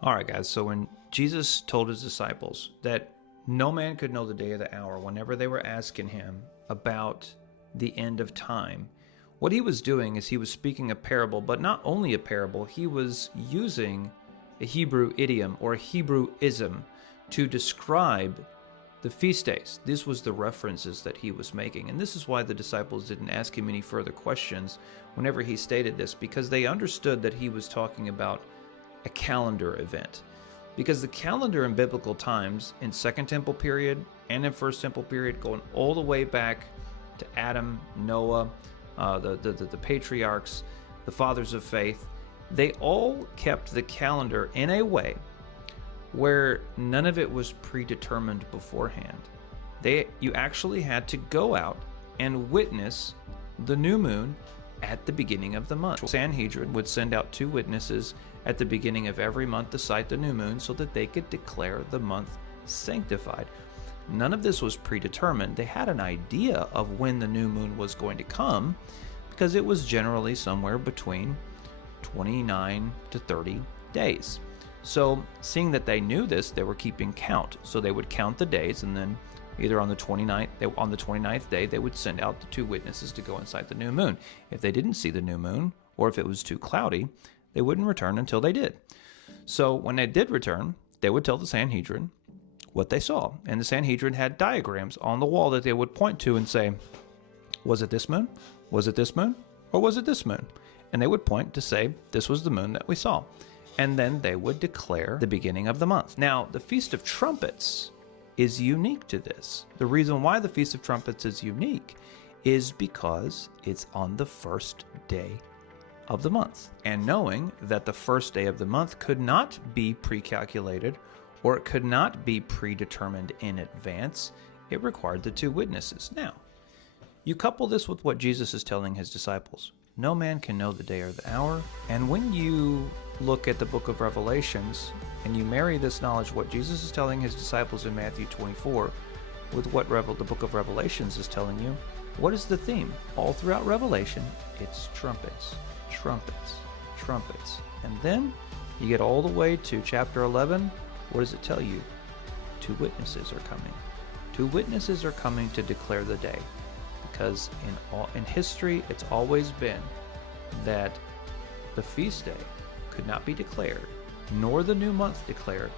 All right, guys. So when Jesus told his disciples that no man could know the day or the hour, whenever they were asking him about the end of time, what he was doing is he was speaking a parable, but not only a parable, he was using a Hebrew idiom or a Hebrew ism to describe the feast days. This was the references that he was making. And this is why the disciples didn't ask him any further questions whenever he stated this, because they understood that he was talking about a calendar event. Because the calendar in biblical times, in Second Temple period and in First Temple period, going all the way back to Adam, Noah, the patriarchs, the fathers of faith, they all kept the calendar in a way where none of it was predetermined beforehand. You actually had to go out and witness the new moon at the beginning of the month. The Sanhedrin would send out 2 witnesses at the beginning of every month to sight the new moon so that they could declare the month sanctified. None of this was predetermined. They had an idea of when the new moon was going to come because it was generally somewhere between 29 to 30 days. So seeing that they knew this, they were keeping count. So they would count the days, and then either on the 29th day, they would send out the 2 witnesses to go inside the new moon. If they didn't see the new moon, or if it was too cloudy, they wouldn't return until they did. So when they did return, they would tell the Sanhedrin what they saw. And the Sanhedrin had diagrams on the wall that they would point to and say, was it this moon? Was it this moon? Or was it this moon? And they would point to say, this was the moon that we saw. And then they would declare the beginning of the month. Now, the Feast of Trumpets is unique to this. The reason why the Feast of Trumpets is unique is because it's on the first day of the month. And knowing that the first day of the month could not be pre-calculated or it could not be predetermined in advance, it required the 2 witnesses. Now, you couple this with what Jesus is telling his disciples. No man can know the day or the hour. And when you look at the book of Revelations and you marry this knowledge, what Jesus is telling his disciples in Matthew 24, with what the book of Revelations is telling you, what is the theme? All throughout Revelation, it's trumpets, trumpets, trumpets. And then you get all the way to chapter 11. What does it tell you? 2 witnesses are coming. 2 witnesses are coming to declare the day. Because in history, it's always been that the feast day could not be declared, nor the new month declared,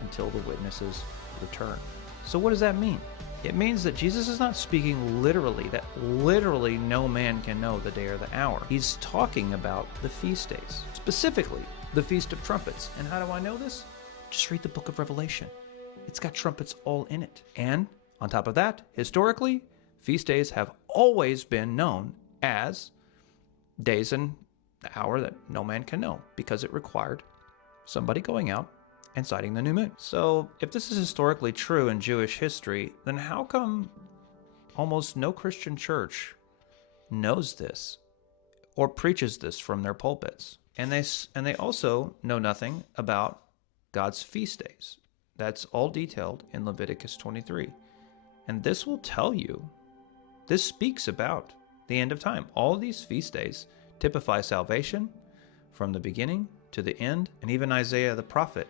until the witnesses return. So what does that mean? It means that Jesus is not speaking literally, that literally no man can know the day or the hour. He's talking about the feast days, specifically the Feast of Trumpets. And how do I know this? Just read the book of Revelation. It's got trumpets all in it. And on top of that, historically, feast days have always been known as days and the hour that no man can know, because it required somebody going out and sighting the new moon. So if this is historically true in Jewish history, then how come almost no Christian church knows this or preaches this from their pulpits? And they also know nothing about God's feast days. That's all detailed in Leviticus 23. And this will tell you, this speaks about the end of time. All these feast days typify salvation from the beginning to the end. And even Isaiah the prophet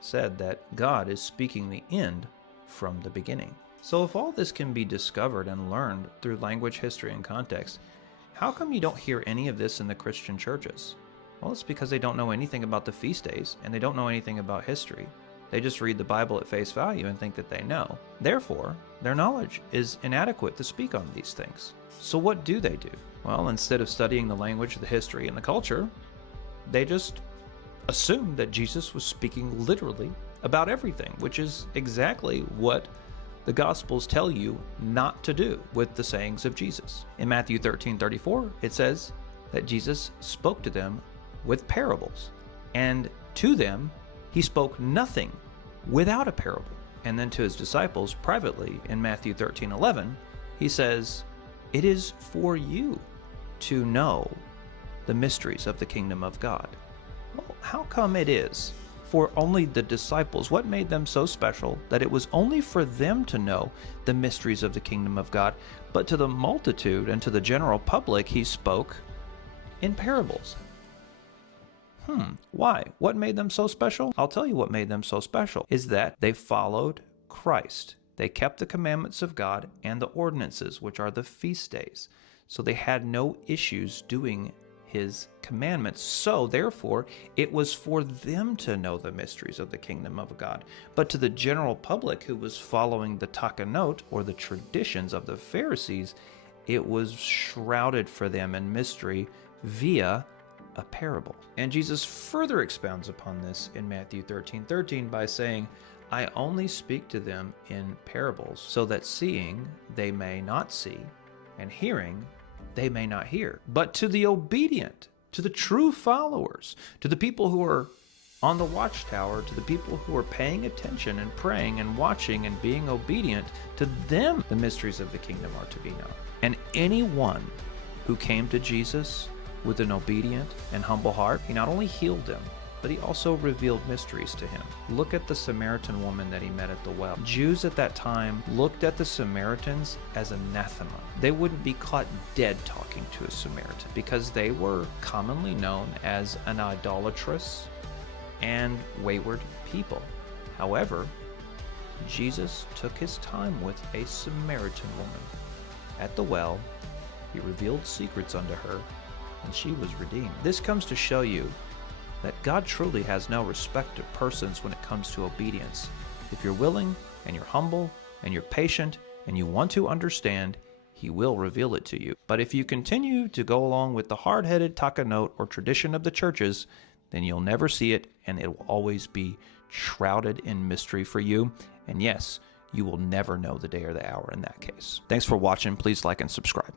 said that God is speaking the end from the beginning. So if all this can be discovered and learned through language, history, and context, how come you don't hear any of this in the Christian churches? Well, it's because they don't know anything about the feast days and they don't know anything about history. They just read the Bible at face value and think that they know. Therefore, their knowledge is inadequate to speak on these things. So what do they do? Well, instead of studying the language, the history, and the culture, they just assume that Jesus was speaking literally about everything, which is exactly what the Gospels tell you not to do with the sayings of Jesus. In Matthew 13:34, it says that Jesus spoke to them with parables, and to them he spoke nothing without a parable. And then to his disciples privately in Matthew 13:11, he says, it is for you to know the mysteries of the kingdom of God. Well, how come it is for only the disciples? What made them so special that it was only for them to know the mysteries of the kingdom of God, but to the multitude and to the general public he spoke in parables? Why? What made them so special? I'll tell you what made them so special is that they followed Christ. They kept the commandments of God and the ordinances, which are the feast days. So they had no issues doing his commandments. So therefore, it was for them to know the mysteries of the kingdom of God. But to the general public who was following the takanot, or the traditions of the Pharisees, it was shrouded for them in mystery via a parable. And Jesus further expounds upon this in Matthew 13:13 by saying, I only speak to them in parables, so that seeing they may not see, and hearing they may not hear. But to the obedient, to the true followers, to the people who are on the watchtower, to the people who are paying attention and praying and watching and being obedient, to them the mysteries of the kingdom are to be known. And anyone who came to Jesus with an obedient and humble heart, he not only healed them, but he also revealed mysteries to him. Look at the Samaritan woman that he met at the well. Jews at that time looked at the Samaritans as anathema. They wouldn't be caught dead talking to a Samaritan because they were commonly known as an idolatrous and wayward people. However, Jesus took his time with a Samaritan woman. At the well, he revealed secrets unto her, and she was redeemed. This comes to show you that God truly has no respect of persons when it comes to obedience. If you're willing and you're humble and you're patient and you want to understand, he will reveal it to you. But if you continue to go along with the hard-headed takanot or tradition of the churches, then you'll never see it, and it will always be shrouded in mystery for you. And yes, you will never know the day or the hour in that case. Thanks for watching. Please like and subscribe.